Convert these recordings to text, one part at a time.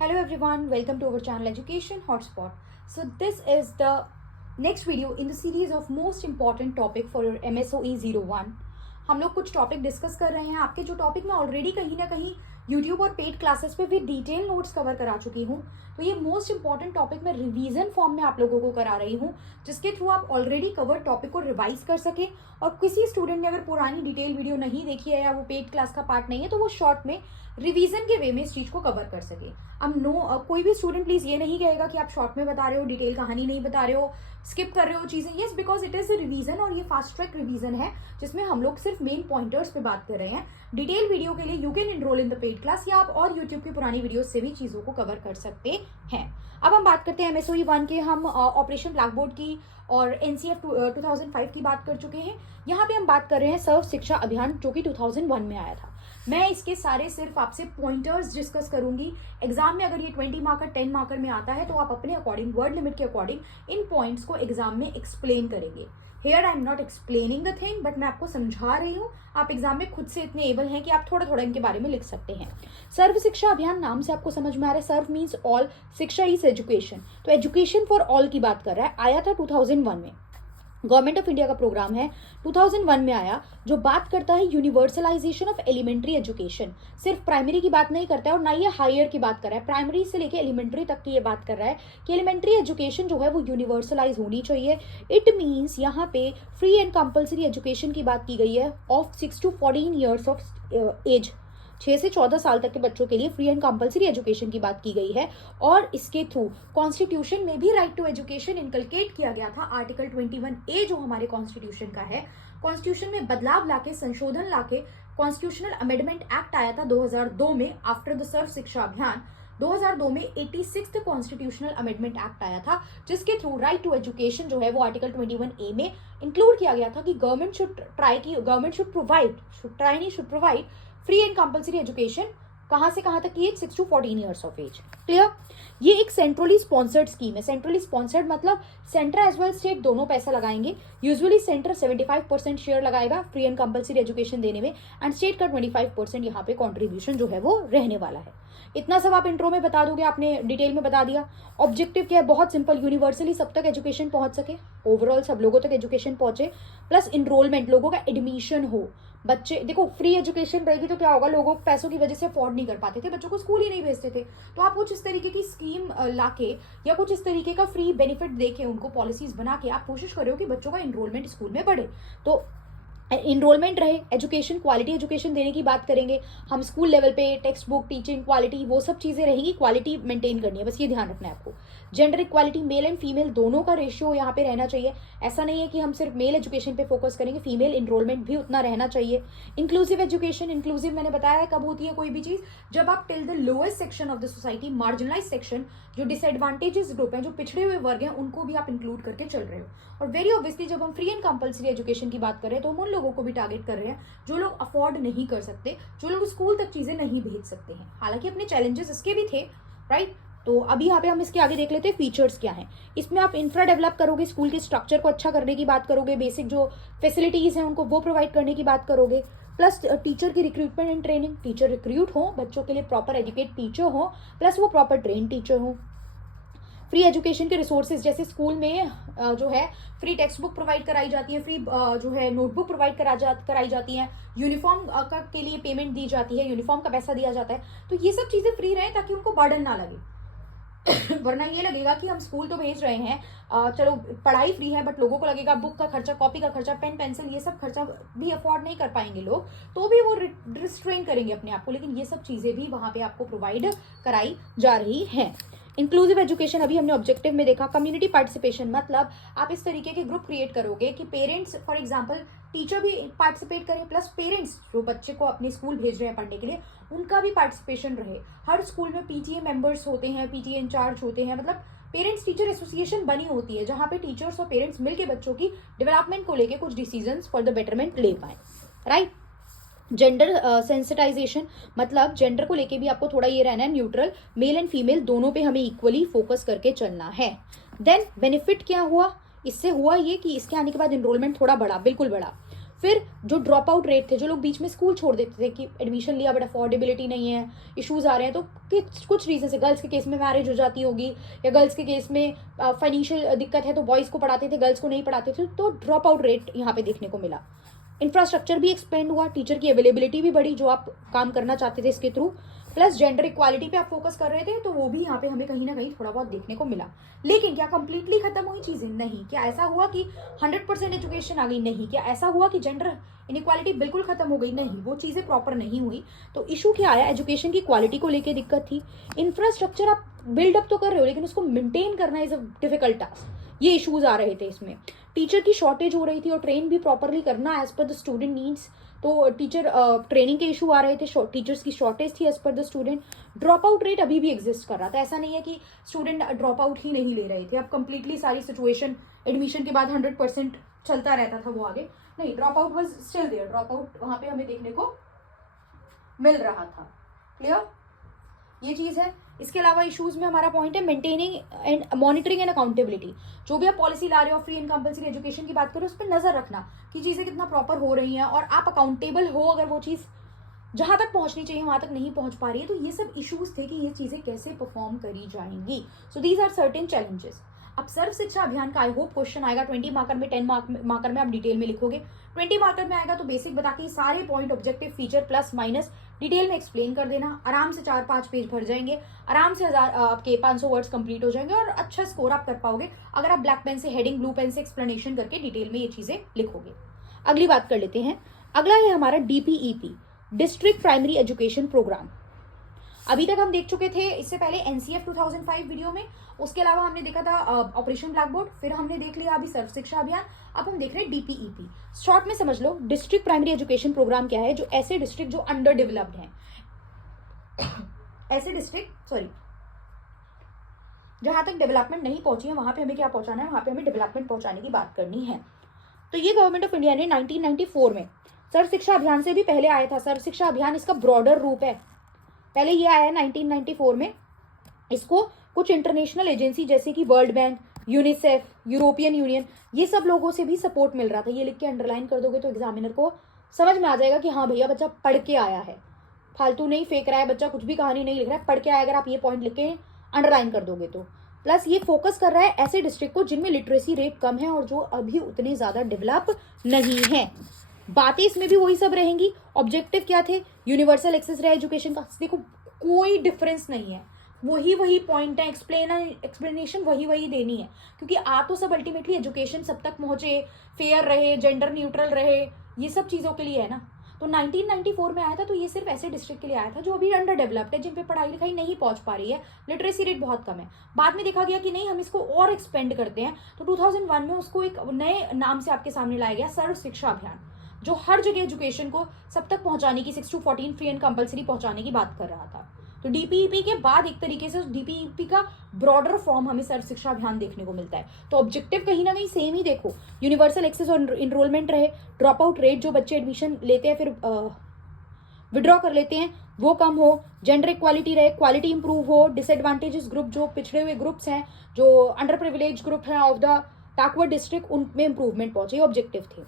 Hello everyone, welcome to our channel Education Hotspot. So this is the next video in the series of most important topic for your MSOE 01. हम लोग कुछ topic discuss कर रहे हैं। आपके जो topic मैं ऑलरेडी कहीं ना कहीं यूट्यूब और पेड क्लासेस पे भी डिटेल नोट्स कवर करा चुकी हूँ। तो ये मोस्ट इंपॉर्टेंट टॉपिक मैं रिवीजन फॉर्म में आप लोगों को करा रही हूँ, जिसके थ्रू आप ऑलरेडी कवर टॉपिक को रिवाइज कर सके। और किसी स्टूडेंट ने अगर पुरानी डिटेल वीडियो नहीं देखी है या वो पेड क्लास का पार्ट नहीं है तो वो शॉर्ट में रिवीजन के वे में इस चीज को कवर कर सके। अब कोई भी स्टूडेंट प्लीज ये नहीं कहेगा कि आप शॉर्ट में बता रहे हो, डिटेल कहानी नहीं बता रहे हो, स्किप कर रहे हो चीजें। Yes, because it is revision और ये फास्ट ट्रैक रिवीजन है जिसमें हम लोग सिर्फ मेन पॉइंटर्स पे बात कर रहे हैं। डिटेल वीडियो के लिए you can enrol in the paid class या आप और यूट्यूब की पुरानी वीडियो से भी चीजों को कवर कर सकते हैं। अब हम बात करते हैं MSOE 1 के। हम ऑपरेशन ब्लैक बोर्ड की और NCF 2005 की बात कर चुके हैं। यहाँ पे हम बात कर रहे हैं सर्व शिक्षा अभियान जो कि 2001 में आया था। मैं इसके सारे सिर्फ आपसे पॉइंटर्स डिस्कस करूंगी। एग्जाम में अगर ये 20 मार्कर 10 मार्कर में आता है तो आप अपने अकॉर्डिंग वर्ड लिमिट के अकॉर्डिंग इन पॉइंट्स को एग्जाम में एक्सप्लेन करेंगे। Here I am not explaining the thing, but मैं आपको समझा रही हूँ। आप एग्जाम में खुद से इतने एबल हैं कि आप थोड़ा थोड़ा इनके बारे में लिख सकते हैं। सर्व शिक्षा अभियान नाम से आपको समझ में आ रहा है, सर्व मीन्स ऑल, शिक्षा इज एजुकेशन। तो एजुकेशन फॉर ऑल की बात कर रहा है। आया था 2001 में, गवर्नमेंट ऑफ इंडिया का प्रोग्राम है, 2001 में आया, जो बात करता है यूनिवर्सलाइजेशन ऑफ एलिमेंट्री एजुकेशन। सिर्फ प्राइमरी की बात नहीं करता है और ना ये हायर की बात कर रहा है, प्राइमरी से लेके एलिमेंट्री तक की ये बात कर रहा है कि एलिमेंट्री एजुकेशन जो है वो यूनिवर्सलाइज होनी चाहिए। इट मीन्स यहाँ पे फ्री एंड कंपल्सरी एजुकेशन की बात की गई है of 6 to 14 years of age. 6 से 14 साल तक के बच्चों के लिए फ्री एंड कंपल्सरी एजुकेशन की बात की गई है। और इसके थ्रू कॉन्स्टिट्यूशन में भी राइट टू एजुकेशन इनकलकेट किया गया था। आर्टिकल 21A जो हमारे कॉन्स्टिट्यूशन का है, कॉन्स्टिट्यूशन में बदलाव लाके, संशोधन लाके कॉन्स्टिट्यूशनल अमेंडमेंट एक्ट आया था 2002 में। आफ्टर द सर्व शिक्षा अभियान 2002 में 86th कॉन्स्टिट्यूशनल अमेंडमेंट एक्ट आया था, जिसके थ्रू राइट टू एजुकेशन जो है वो आर्टिकल 21A में इंक्लूड किया गया था कि government should provide free and compulsory education. कहां से कहां तक की age? 6 to 14 years of age. Clear? ये एक सेंट्रली स्पॉन्सर्ड स्कीम है। सेंट्रली स्पॉन्सर्ड मतलब सेंटर एज वेल स्टेट दोनों पैसा लगाएंगे। यूजुअली सेंटर 75% शेयर लगाएगा फ्री एंड कंपल्सरी एजुकेशन देने में, एंड स्टेट का 25% यहाँ पे कॉन्ट्रीब्यूशन जो है वो रहने वाला है। इतना सब आप इंट्रो में बता दोगे, आपने डिटेल में बता दिया। ऑब्जेक्टिव क्या है? बहुत सिंपल, यूनिवर्सली सब तक एजुकेशन पहुंच सके, ओवरऑल सब लोगों तक एजुकेशन पहुंचे, प्लस इनरोलमेंट, लोगों का एडमिशन हो। बच्चे देखो, फ्री एजुकेशन रहेगी तो क्या होगा, लोगों को पैसों की वजह से अफोर्ड नहीं कर पाते थे, बच्चों को स्कूल ही नहीं भेजते थे। तो आप कुछ इस तरीके की स्कीम लाके या कुछ इस तरीके का फ्री बेनिफिट देके, उनको पॉलिसीज बना के आप कोशिश कर रहे हो कि बच्चों का इनरोलमेंट स्कूल में बढ़े। तो इनरोलमेंट रहे, एजुकेशन, क्वालिटी एजुकेशन देने की बात करेंगे हम। स्कूल लेवल पे टेक्स्ट बुक, टीचिंग क्वालिटी, वो सब चीजें रहेंगी। क्वालिटी मेंटेन करनी है, बस ये ध्यान रखना है आपको। Gender equality, male and female दोनों का रेशियो यहाँ पे रहना चाहिए। ऐसा नहीं है कि हम सिर्फ मेल एजुकेशन पे फोकस करेंगे, फीमेल इनरोलमेंट भी उतना रहना चाहिए। इंक्लूसिव एजुकेशन, इंक्लूसिव मैंने बताया है कब होती है कोई भी चीज, जब आप till the lowest section of the society, marginalise section, जो डिसएडवांटेजेस ग्रुप हैं, जो पिछड़े हुए वर्ग हैं, उनको भी आप इंक्लूड करके चल रहे हो। और वेरी ऑब्वियसली जब हम फ्री एंड कंपल्सरी एजुकेशन की बात कर रहे हैं तो हम उन लोगों को भी टारगेट कर रहे हैं जो लोग अफोर्ड नहीं कर सकते, जो लोग स्कूल तक चीजें नहीं भेज सकते हैं। हालांकि अपने चैलेंजेस इसके भी थे, राइट। तो अभी यहाँ पे हम इसके आगे देख लेते हैं फीचर्स क्या हैं। इसमें आप इंफ्रा डेवलप करोगे, स्कूल के स्ट्रक्चर को अच्छा करने की बात करोगे, बेसिक जो फैसिलिटीज हैं उनको वो प्रोवाइड करने की बात करोगे, प्लस टीचर की recruitment and training, teacher recruit हो, बच्चों के लिए प्रॉपर एजुकेट टीचर हो, प्लस वो प्रॉपर ट्रेन टीचर हो। फ्री एजुकेशन के रिसोर्सेज, जैसे स्कूल में जो है फ्री टेक्स्ट बुक प्रोवाइड कराई जाती है, फ्री जो है नोटबुक प्रोवाइड कराई जाती है, यूनिफॉर्म का के लिए पेमेंट दी जाती है, यूनिफॉर्म का पैसा दिया जाता है। तो ये सब चीजें फ्री रहे ताकि उनको बर्डन ना लगे। वरना ये लगेगा कि हम स्कूल तो भेज रहे हैं, चलो पढ़ाई फ्री है, बट लोगों को लगेगा बुक का खर्चा, कॉपी का खर्चा, पेन पेंसिल, ये सब खर्चा भी अफोर्ड नहीं कर पाएंगे लोग, तो भी वो रिस्ट्रेन करेंगे अपने आप को। लेकिन ये सब चीजें भी वहां पे आपको प्रोवाइड कराई जा रही है। इंक्लूसिव एजुकेशन अभी हमने ऑब्जेक्टिव में देखा। कम्युनिटी पार्टिसिपेशन मतलब आप इस तरीके के ग्रुप क्रिएट करोगे कि पेरेंट्स, फॉर एग्जांपल टीचर भी पार्टिसिपेट करें, प्लस पेरेंट्स जो बच्चे को अपने स्कूल भेज रहे हैं पढ़ने के लिए, उनका भी पार्टिसिपेशन रहे। हर स्कूल में PTA मेंबर्स होते हैं, PTA इंचार्ज होते हैं, मतलब पेरेंट्स टीचर एसोसिएशन बनी होती है जहां पे टीचर्स और पेरेंट्स मिलकर बच्चों की डेवलपमेंट को लेकर कुछ डिसीजंस फॉर द बेटरमेंट ले पाए, राइट। जेंडर सेंसिटाइजेशन मतलब जेंडर को लेके भी आपको थोड़ा ये रहना है न्यूट्रल, मेल एंड फीमेल दोनों पे हमें इक्वली फोकस करके चलना है। देन बेनिफिट क्या हुआ इससे? हुआ ये कि इसके आने के बाद एनरोलमेंट थोड़ा बढ़ा, बिल्कुल बढ़ा। फिर जो ड्रॉप आउट रेट थे, जो लोग बीच में स्कूल छोड़ देते थे कि एडमिशन लिया बट अफोर्डेबिलिटी नहीं है, इश्यूज आ रहे हैं, तो कुछ रीजन से गर्ल्स के केस में मैरिज हो जाती होगी, या गर्ल्स के केस में फाइनेंशियल दिक्कत है तो बॉयज़ को पढ़ाते थे, गर्ल्स को नहीं पढ़ाते थे, तो ड्रॉप आउट रेट यहाँ पे देखने को मिला। इंफ्रास्ट्रक्चर भी एक्सपेंड हुआ, टीचर की अवेलेबिलिटी भी बढ़ी जो आप काम करना चाहते थे इसके थ्रू, प्लस जेंडर इक्वालिटी पे आप फोकस कर रहे थे, तो वो भी यहाँ पे हमें कहीं ना कहीं थोड़ा बहुत देखने को मिला। लेकिन क्या कंप्लीटली खत्म हुई चीजें? नहीं। क्या ऐसा हुआ कि 100% एजुकेशन आ गई? नहीं। क्या ऐसा हुआ कि जेंडर इनइक्वालिटी बिल्कुल खत्म हो गई? नहीं, वो चीजें प्रॉपर नहीं हुई। तो इशू क्या आया? एजुकेशन की क्वालिटी को लेकर दिक्कत थी। इंफ्रास्ट्रक्चर आप बिल्डअप तो कर रहे हो लेकिन उसको मेंटेन करना इज अ डिफिकल्ट टास्क, ये इश्यूज आ रहे थे इसमें। टीचर की शॉर्टेज हो रही थी और ट्रेन भी प्रॉपरली करना as per the student needs, तो टीचर ट्रेनिंग के इशू आ रहे थे, टीचर्स की शॉर्टेज थी as per the student. Drop out rate अभी भी एग्जिस्ट कर रहा था, ऐसा नहीं है कि स्टूडेंट ड्रॉप आउट ही नहीं ले रहे थे। अब कंप्लीटली सारी सिचुएशन एडमिशन के बाद 100% चलता रहता था वो आगे, नहीं, drop out was still there, drop out वहां पे हमें देखने को मिल रहा था। क्लियर? ये चीज है। इसके अलावा इश्यूज में हमारा पॉइंट है maintaining and monitoring and accountability. जो भी आप पॉलिसी ला रहे हो, फ्री एंड कंपल्सरी एजुकेशन की बात करो, उस पर नजर रखना कि चीजें कितना प्रॉपर हो रही हैं और आप अकाउंटेबल हो। अगर वो चीज जहां तक पहुंचनी चाहिए वहां तक नहीं पहुंच पा रही है, तो ये सब इश्यूज थे कि ये चीजें कैसे परफॉर्म करी जाएंगी। So these are certain challenges. अब सर्व शिक्षा अभियान का आई होप क्वेश्चन आएगा 20 मार्कर में, 10 मार्कर में आप डिटेल में लिखोगे। 20 मार्कर में आएगा तो बेसिक बता के सारे point, objective, feature, plus minus detail में एक्सप्लेन कर देना। आराम से 4-5 पेज भर जाएंगे, आराम से 1000 आपके 500 वर्ड्स कंप्लीट हो जाएंगे और अच्छा स्कोर आप कर पाओगे अगर आप ब्लैक पेन से हेडिंग, ब्लू पेन से एक्सप्लेनेशन करके डिटेल में ये चीजें लिखोगे। अगली बात कर लेते हैं। अगला है हमारा DPEP, district primary education programme. अभी तक हम देख चुके थे इससे पहले NCF 2005 वीडियो में, उसके अलावा हमने देखा था ऑपरेशन ब्लैक बोर्ड, फिर हमने देख लिया अभी सर्व शिक्षा अभियान, अब हम देख रहे हैं DPEP। शॉर्ट में समझ लो, डिस्ट्रिक्ट प्राइमरी एजुकेशन प्रोग्राम क्या है? जो ऐसे डिस्ट्रिक्ट जो अंडर डेवलप्ड हैं, ऐसे डिस्ट्रिक्ट जहां तक डेवलपमेंट नहीं पहुंची है, वहां पे हमें क्या पहुंचाना है? वहां पे हमें डेवलपमेंट पहुंचाने की बात करनी है। तो ये गवर्नमेंट ऑफ इंडिया ने 1994 में, सर्व शिक्षा अभियान से भी पहले आया था। सर्व शिक्षा अभियान इसका ब्रॉडर रूप है, पहले ये आया है 1994 में। इसको कुछ इंटरनेशनल एजेंसी जैसे कि world bank, UNICEF, European union, ये सब लोगों से भी सपोर्ट मिल रहा था। ये लिख के अंडरलाइन कर दोगे तो एग्जामिनर को समझ में आ जाएगा कि हाँ भैया बच्चा पढ़ के आया है, फालतू नहीं फेंक रहा है बच्चा, कुछ भी कहानी नहीं लिख रहा है, पढ़ के आया। अगर आप ये पॉइंट लिख के अंडरलाइन कर दोगे तो। प्लस ये फोकस कर रहा है ऐसे डिस्ट्रिक्ट को जिनमें लिटरेसी रेट कम है और जो अभी उतने ज्यादा डेवलप नहीं है। बातें इसमें भी वही सब रहेंगी। ऑब्जेक्टिव क्या थे? यूनिवर्सल एक्सेस रहे एजुकेशन का। देखो कोई डिफरेंस नहीं है, वही पॉइंट है, एक्सप्लेनेशन वही देनी है, क्योंकि आ तो सब अल्टीमेटली एजुकेशन सब तक पहुंचे, फेयर रहे, जेंडर न्यूट्रल रहे, ये सब चीजों के लिए है ना। तो 1994 में आया था, तो ये सिर्फ ऐसे डिस्ट्रिक्ट के लिए आया था जो अभी अंडर डेवलप्ड है, जिन पे पढ़ाई लिखाई नहीं पहुंच पा रही है, लिटरेसी रेट बहुत कम है। बाद में देखा गया कि नहीं, हम इसको और एक्सपेंड करते हैं, तो 2001 में उसको एक नए नाम से आपके सामने लाया गया, सर्व शिक्षा अभियान, जो हर जगह एजुकेशन को सब तक पहुंचाने की, 6 to 14 फ्री एंड कंपल्सरी पहुंचाने की बात कर रहा था। तो DPEP के बाद एक तरीके से DPEP का ब्रॉडर फॉर्म हमें सर्व शिक्षा अभियान देखने को मिलता है। तो ऑब्जेक्टिव कहीं ना कहीं सेम ही देखो, यूनिवर्सल एक्सेस और इनरोलमेंट रहे, ड्रॉप आउट रेट, जो बच्चे एडमिशन लेते हैं फिर विड्रॉ कर लेते हैं वो कम हो, जेंडर इक्वालिटी रहे, क्वालिटी इंप्रूव हो, डिसएडवांटेजेस ग्रुप, जो पिछड़े हुए ग्रुप्स हैं, जो अंडर प्रिविलेज ग्रुप हैं ऑफ द बैकवर्ड डिस्ट्रिक्ट, उनमें इंप्रूवमेंट पहुंचे, ऑब्जेक्टिव थे।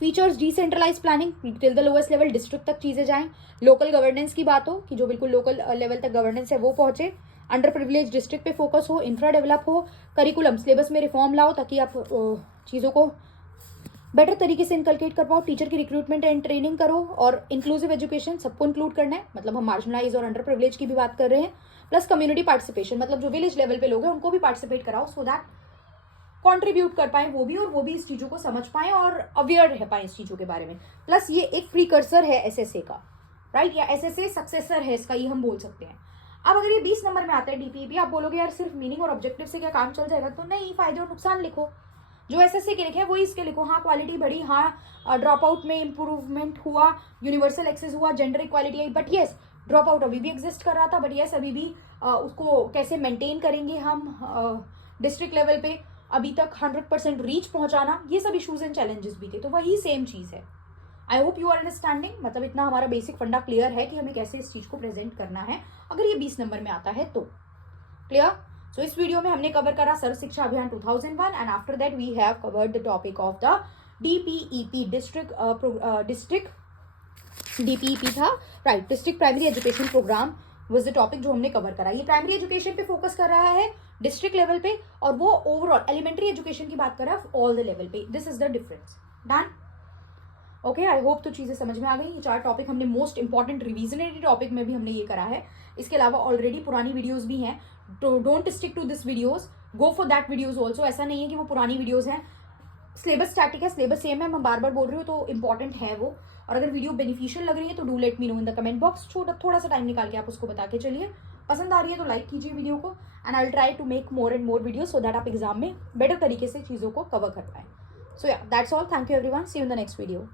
Features, decentralise planning, till the lowest level district तक चीजें जाएं। लोकल गवर्नेंस की बात हो कि जो बिल्कुल लोकल लेवल तक गवर्नेंस है वो पहुंचे। अंडर प्रिविलेज डिस्ट्रिक्ट पे फोकस हो, इंफ्रा डेवलप हो, करिकुलम सिलेबस में रिफॉर्म लाओ ताकि आप चीज़ों को बेटर तरीके से इनकलकेट कर पाओ। टीचर की रिक्रूटमेंट एंड ट्रेनिंग करो, और इंक्लूसिव एजुकेशन सबको इंक्लूड करना है, मतलब हम मार्जिनलाइज और अंडर प्रिविलेज की भी बात कर रहे हैं। प्लस कम्युनिटी पार्टिसिपेशन, मतलब जो विलेज लेवल पे लोग हैं उनको भी पार्टिसिपेट कराओ, सो दैट कंट्रीब्यूट कर पाए वो भी, और वो भी इस चीज़ों को समझ पाए और अवेयर रह पाए इस चीज़ों के बारे में। प्लस ये एक प्रीकर्सर है SSA का, राइट, या SSA सक्सेसर है इसका, ये हम बोल सकते हैं। अब अगर ये 20 नंबर में आता है DPEP, आप बोलोगे यार सिर्फ मीनिंग और ऑब्जेक्टिव से क्या काम चल जाएगा? तो नहीं, फायदे और नुकसान लिखो, जो SSA के लिखे हैं वही इसके लिखो। हाँ क्वालिटी बढ़ी, हाँ ड्रॉप आउट में इंप्रूवमेंट हुआ, यूनिवर्सल एक्सेस हुआ, gender equality I, but yes drop out अभी भी एग्जिस्ट कर रहा था, बट येस अभी भी उसको कैसे मेंटेन करेंगे हम डिस्ट्रिक्ट लेवल पे, अभी तक 100% रीच पहुंचाना, ये सब इश्यूज एंड चैलेंजेस भी थे। तो वही सेम चीज है। I hope you are understanding, मतलब इतना हमारा बेसिक फंडा क्लियर है कि हमें कैसे इस चीज को प्रेजेंट करना है अगर ये 20 नंबर में आता है तो। क्लियर? इस वीडियो में हमने कवर करा सर्व Shiksha Abhiyan 2001 and after that we have covered the topic of the DPEP district DPEP था, right, district primary education programme was the topic जो हमने कवर करा। ये प्राइमरी एजुकेशन पे फोकस कर रहा है डिस्ट्रिक्ट लेवल पे, और वो ओवरऑल एलिमेंट्री एजुकेशन की बात कर रहा है ऑल द लेवल पे। This is the difference. Done. Okay, I hope तो चीज़ें समझ में आ गई। ये 4 टॉपिक हमने मोस्ट इंपॉर्टेंट रिविजनरी टॉपिक में भी हमने ये करा है। इसके अलावा ऑलरेडी पुरानी वीडियोस भी हैं, तो don't stick to this videos, go for that videos also. ऐसा नहीं है कि वो पुरानी वीडियोस हैं, सिलेबस स्टैटिक है, सिलेबस सेम है, मैं बार बार बोल रही हूँ, तो इंपॉर्टेंट है वो। और अगर वीडियो बेनिफिशियल लग रही है तो do let me know in the comment box. थोड़ा सा टाइम निकाल के आप उसको बता के चलिए। पसंद आ रही है तो लाइक कीजिए वीडियो को, and I will try to make more and more video so that आप एग्जाम में बेटर तरीके से चीज़ों को कवर कर पाएं। So yeah that's all, thank you everyone, see you in the next video.